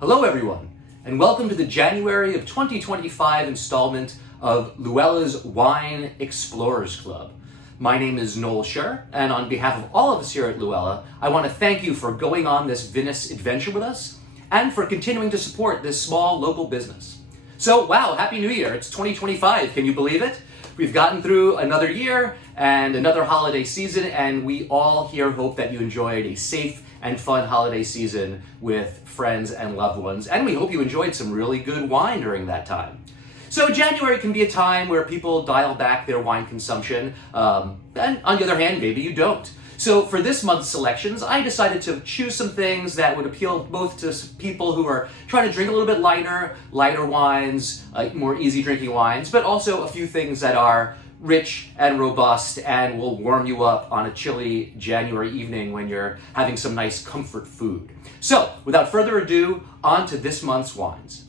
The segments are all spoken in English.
Hello everyone, and welcome to the January of 2025 installment of LouElla's Wine Explorers Club. My name is Noel Scher, and on behalf of all of us here at LouElla, I want to thank you for going on this vinous adventure with us, and for continuing to support this small local business. So, wow, Happy New Year, it's 2025, can you believe it? We've gotten through another year and another holiday season, and we all here hope that you enjoyed a safe and fun holiday season with friends and loved ones, and we hope you enjoyed some really good wine during that time. So January can be a time where people dial back their wine consumption, and on the other hand, maybe you don't. So for this month's selections, I decided to choose some things that would appeal both to people who are trying to drink a little bit lighter wines, more easy drinking wines, but also a few things that are rich and robust and will warm you up on a chilly January evening when you're having some nice comfort food. So, without further ado, on to this month's wines.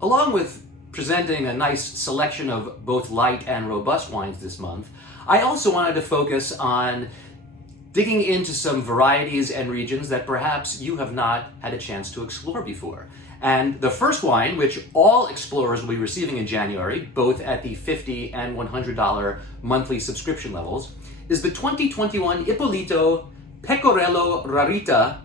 Along with presenting a nice selection of both light and robust wines this month, I also wanted to focus on digging into some varieties and regions that perhaps you have not had a chance to explore before. And the first wine, which all explorers will be receiving in January, both at the $50 and $100 monthly subscription levels, is the 2021 Ippolito Pecorello Rarita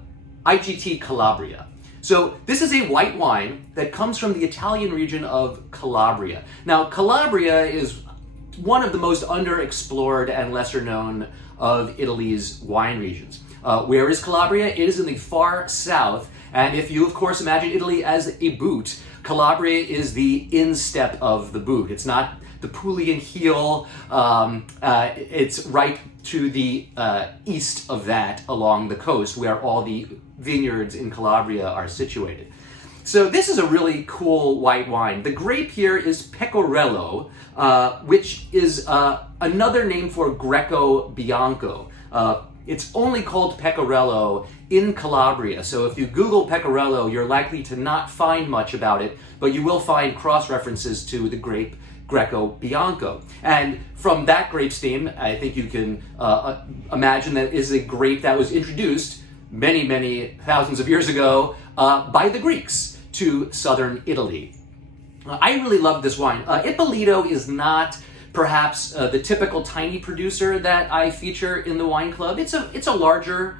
IGT Calabria. So this is a white wine that comes from the Italian region of Calabria. Now, Calabria is one of the most underexplored and lesser known of Italy's wine regions. Where is Calabria? It is in the far south, and if you, of course, imagine Italy as a boot, Calabria is the instep of the boot. It's not the Pulian heel, it's right to the east of that along the coast where all the vineyards in Calabria are situated. So this is a really cool white wine. The grape here is Pecorello, which is another name for Greco Bianco. It's only called Pecorello in Calabria, so if you Google Pecorello, you're likely to not find much about it, but you will find cross-references to the grape Greco Bianco. And from that grape's theme, I think you can imagine that it is a grape that was introduced many, many thousands of years ago by the Greeks to southern Italy. I really love this wine. Ippolito is not perhaps the typical tiny producer that I feature in the wine club. It's a larger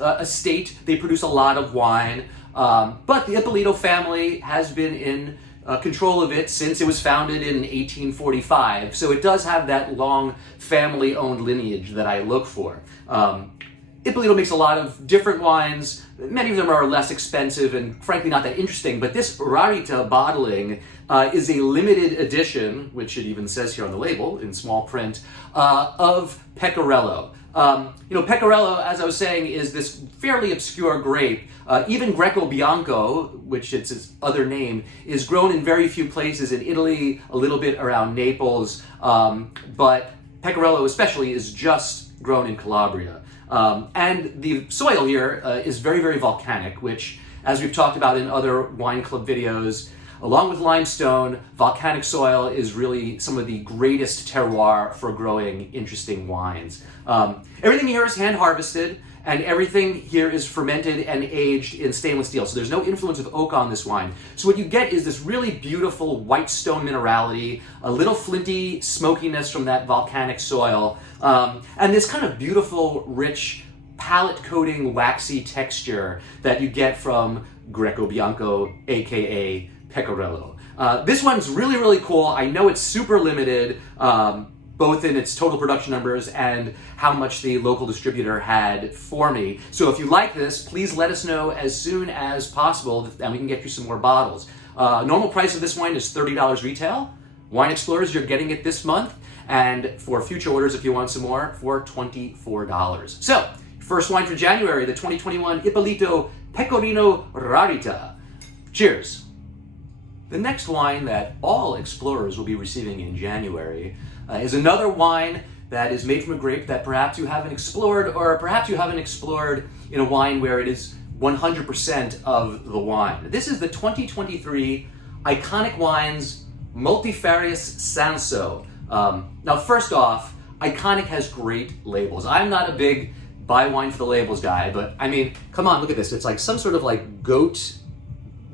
estate. They produce a lot of wine, but the Ippolito family has been in control of it since it was founded in 1845. So it does have that long family-owned lineage that I look for. Ippolito makes a lot of different wines. Many of them are less expensive and frankly not that interesting, but this Rarita bottling is a limited edition, which it even says here on the label in small print, of Pecorello. Pecorello, as I was saying, is this fairly obscure grape. Even Greco Bianco, which it's its other name, is grown in very few places in Italy, a little bit around Naples, but Pecorello especially is just grown in Calabria. And the soil here is very, very volcanic, which, as we've talked about in other wine club videos, along with limestone, volcanic soil is really some of the greatest terroir for growing interesting wines. Everything here is hand harvested, and everything here is fermented and aged in stainless steel. So there's no influence of oak on this wine. So what you get is this really beautiful white stone minerality, a little flinty smokiness from that volcanic soil, and this kind of beautiful, rich, palate-coating, waxy texture that you get from Greco Bianco, aka Pecorello. This one's really, really cool. I know it's super limited, both in its total production numbers and how much the local distributor had for me. So if you like this, please let us know as soon as possible, and we can get you some more bottles. Normal price of this wine is $30 retail. Wine Explorers, you're getting it this month, and for future orders, if you want some more, for $24. So, first wine for January, the 2021 Ippolito Pecorino Rarita. Cheers. The next wine that all explorers will be receiving in January is another wine that is made from a grape that perhaps you haven't explored, or perhaps you haven't explored in a wine where it is 100% of the wine. This is the 2023 Iconic Wines Multifarious Sanso. Now, first off, Iconic has great labels. I'm not a big buy wine for the labels guy, but I mean, come on, look at this. It's like some sort of like goat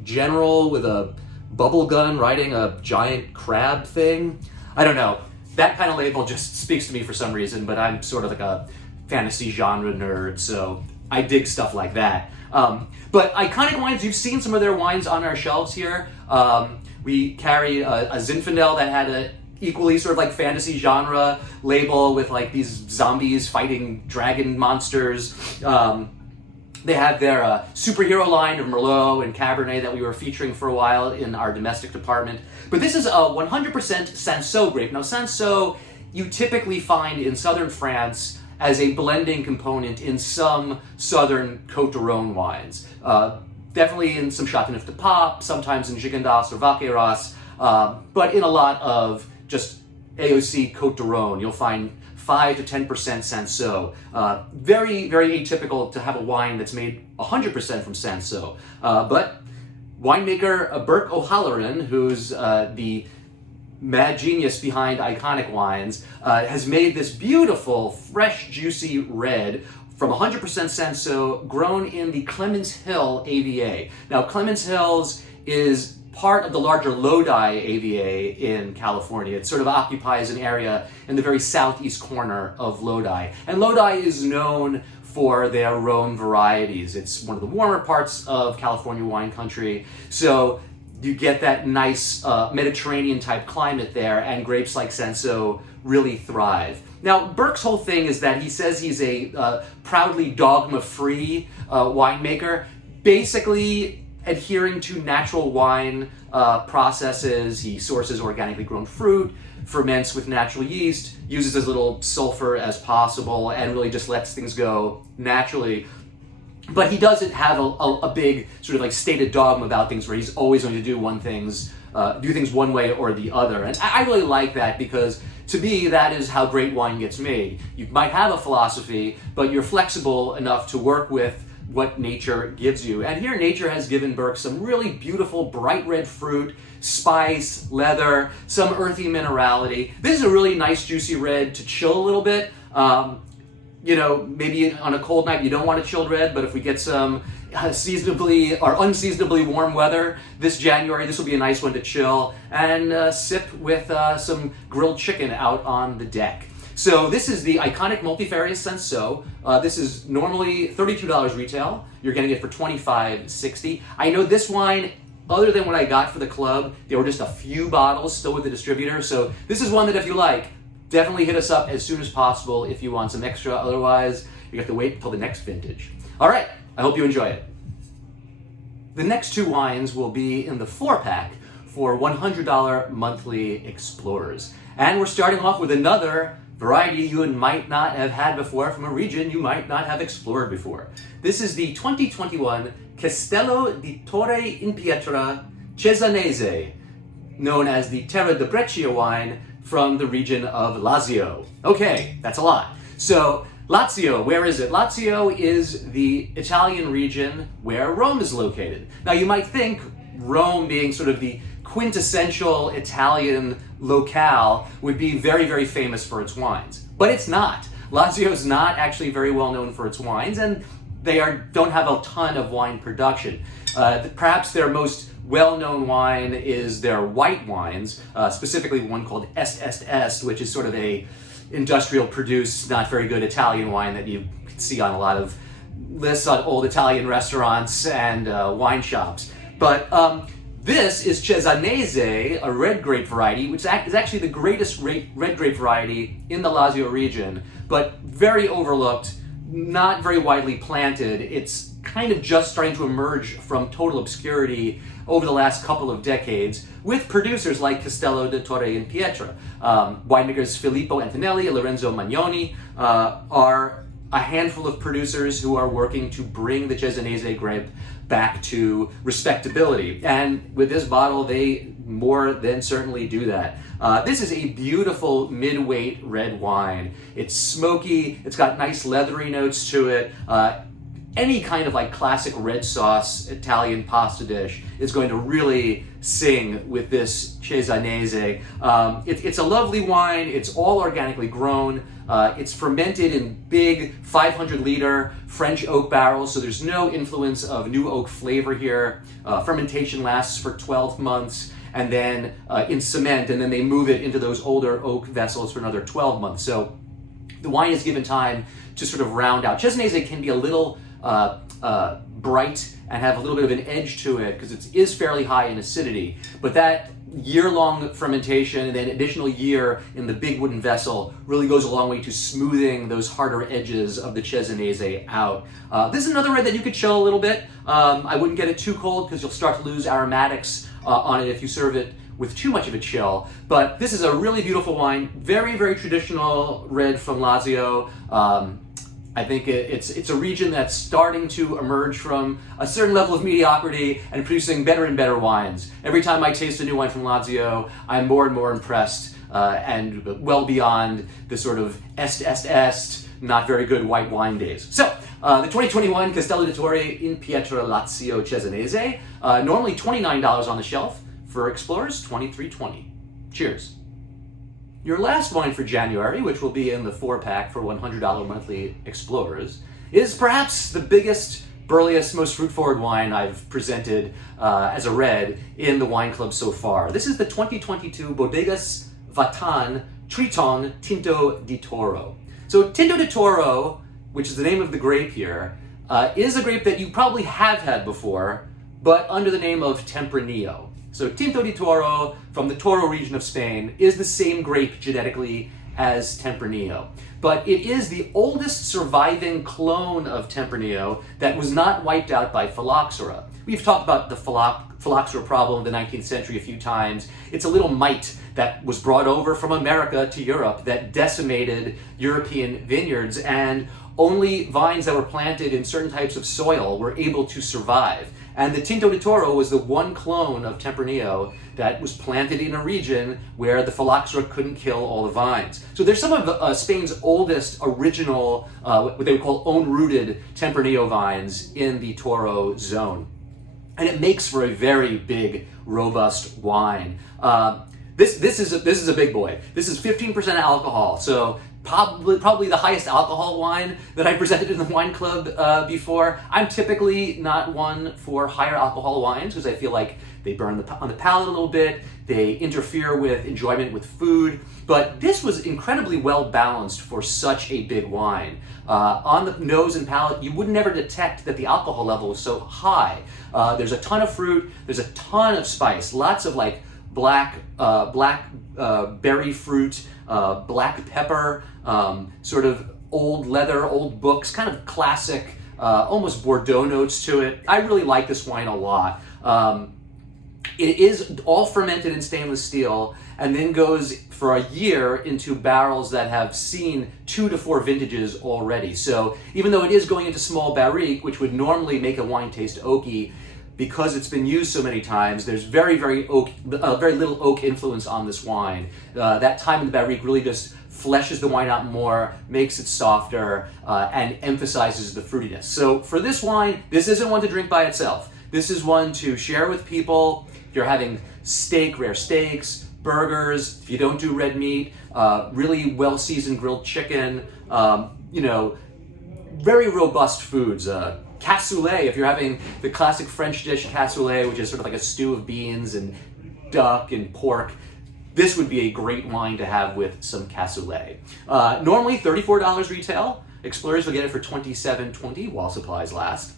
general with a bubble gun riding a giant crab thing. I don't know. That kind of label just speaks to me for some reason, but I'm sort of like a fantasy genre nerd, so I dig stuff like that. But iconic wines, you've seen some of their wines on our shelves here. We carry a Zinfandel that had a equally sort of like fantasy genre label with like these zombies fighting dragon monsters. They have their superhero line of Merlot and Cabernet that we were featuring for a while in our domestic department. But this is a 100% Cinsault grape. Now Cinsault you typically find in southern France as a blending component in some southern Côte d'Aron wines. Definitely in some Châteauneuf de Pape, sometimes in Gigondas or Vaqueiras, but in a lot of just AOC Côte d'Aron, you'll find 5 to 10% Cinsault. Very, very atypical to have a wine that's made 100% from Cinsault. But winemaker Burke O'Halloran, who's the mad genius behind iconic wines, has made this beautiful, fresh, juicy red from 100% Cinsault, grown in the Clemens Hill AVA. Now, Clemens Hills is part of the larger Lodi AVA in California. It sort of occupies an area in the very southeast corner of Lodi. And Lodi is known for their Rhone varieties. It's one of the warmer parts of California wine country. So you get that nice Mediterranean type climate there, and grapes like Cinsault really thrive. Now, Burke's whole thing is that he says he's a proudly dogma-free winemaker, basically adhering to natural wine processes. He sources organically grown fruit, ferments with natural yeast, uses as little sulfur as possible, and really just lets things go naturally. But he doesn't have a big sort of like stated dogma about things where he's always going to do things one way or the other. And I really like that, because to me, that is how great wine gets made. You might have a philosophy, but you're flexible enough to work with what nature gives you. And here nature has given Burke some really beautiful bright red fruit, spice, leather, some earthy minerality. This is a really nice juicy red to chill a little bit. You know, maybe on a cold night you don't want a chilled red, but if we get some seasonably or unseasonably warm weather this January, this will be a nice one to chill and sip with some grilled chicken out on the deck. So this is the iconic multifarious Cinsault. This is normally $32 retail. You're getting it for $25.60. I know this wine, other than what I got for the club, there were just a few bottles still with the distributor. So this is one that if you like, definitely hit us up as soon as possible if you want some extra. Otherwise, you have to wait until the next vintage. All right, I hope you enjoy it. The next two wines will be in the 4-pack for $100 monthly explorers. And we're starting off with another variety you might not have had before from a region you might not have explored before. This is the 2021 Castello di Torre in Pietra Cesanese, known as the Terra de Breccia wine from the region of Lazio. Okay, that's a lot. So Lazio, where is it? Lazio is the Italian region where Rome is located. Now you might think Rome, being sort of the quintessential Italian locale, would be very, very famous for its wines. But it's not. Lazio is not actually very well known for its wines, and they don't have a ton of wine production. Perhaps their most well-known wine is their white wines, specifically one called Est Est Est, which is sort of a industrial produced, not very good Italian wine that you can see on a lot of lists on old Italian restaurants and wine shops. But this is Cesanese, a red grape variety, which is actually the greatest red grape variety in the Lazio region, but very overlooked, not very widely planted. It's kind of just starting to emerge from total obscurity over the last couple of decades, with producers like Castello di Torre in Pietra. Winemakers Filippo Antonelli and Lorenzo Magnoni are a handful of producers who are working to bring the Cesanese grape back to respectability. And with this bottle, they more than certainly do that. This is a beautiful mid-weight red wine. It's smoky, it's got nice leathery notes to it. any kind of like classic red sauce Italian pasta dish is going to really sing with this Cesanese. It's a lovely wine. It's all organically grown. It's fermented in big 500-liter French oak barrels, so there's no influence of new oak flavor here. Fermentation lasts for 12 months, and then in cement, and then they move it into those older oak vessels for another 12 months. So the wine is given time to sort of round out. Cesanese can be a little bright and have a little bit of an edge to it because it is fairly high in acidity, but that year-long fermentation and then additional year in the big wooden vessel really goes a long way to smoothing those harder edges of the Cesanese out. This is another red that you could chill a little bit. I wouldn't get it too cold because you'll start to lose aromatics on it if you serve it with too much of a chill. But this is a really beautiful wine, very, very traditional red from Lazio. I think it's a region that's starting to emerge from a certain level of mediocrity and producing better and better wines. Every time I taste a new wine from Lazio, I'm more and more impressed and well beyond the sort of est, not very good white wine days. So, the 2021 Castello di Torre in Pietra Lazio Cesanese, normally $29 on the shelf. For Explorers, $23.20. Cheers. Your last wine for January, which will be in the 4-pack for $100 monthly Explorers, is perhaps the biggest, burliest, most fruit-forward wine I've presented as a red in the wine club so far. This is the 2022 Bodegas Vatan Triton Tinto di Toro. So Tinto di Toro, which is the name of the grape here, is a grape that you probably have had before, but under the name of Tempranillo. So Tinto di Toro from the Toro region of Spain is the same grape genetically as Tempranillo. But it is the oldest surviving clone of Tempranillo that was not wiped out by phylloxera. We've talked about the phylloxera problem in the 19th century a few times. It's a little mite that was brought over from America to Europe that decimated European vineyards, and only vines that were planted in certain types of soil were able to survive. And the Tinto di Toro was the one clone of Tempranillo that was planted in a region where the phylloxera couldn't kill all the vines. So there's some of Spain's oldest original, what they would call own-rooted Tempranillo vines in the Toro zone. And it makes for a very big, robust wine. This is a big boy. This is 15% alcohol, so probably the highest alcohol wine that I presented in the wine club before. I'm typically not one for higher alcohol wines because I feel like they burn on the palate a little bit, they interfere with enjoyment with food, but this was incredibly well balanced for such a big wine. On the nose and palate, you would never detect that the alcohol level was so high. There's a ton of fruit, there's a ton of spice, lots of like black berry fruit, black pepper, sort of old leather, old books, kind of classic, almost Bordeaux notes to it. I really like this wine a lot. It is all fermented in stainless steel and then goes for a year into barrels that have seen 2 to 4 vintages already. So even though it is going into small barrique, which would normally make a wine taste oaky, because it's been used so many times, there's very little oak influence on this wine. That time in the barrique really just fleshes the wine out more, makes it softer, and emphasizes the fruitiness. So for this wine, this isn't one to drink by itself. This is one to share with people. If you're having rare steaks, burgers, if you don't do red meat, really well-seasoned grilled chicken, very robust foods. Cassoulet, if you're having the classic French dish cassoulet, which is sort of like a stew of beans and duck and pork, this would be a great wine to have with some cassoulet. Normally $34 retail. Explorers will get it for $27.20 while supplies last.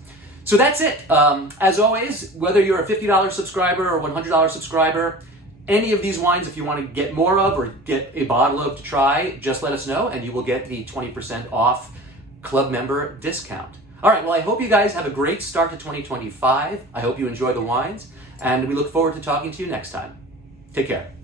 So that's it. As always, whether you're a $50 subscriber or $100 subscriber, any of these wines, if you want to get more of or get a bottle of to try, just let us know and you will get the 20% off club member discount. All right, well, I hope you guys have a great start to 2025. I hope you enjoy the wines, and we look forward to talking to you next time. Take care.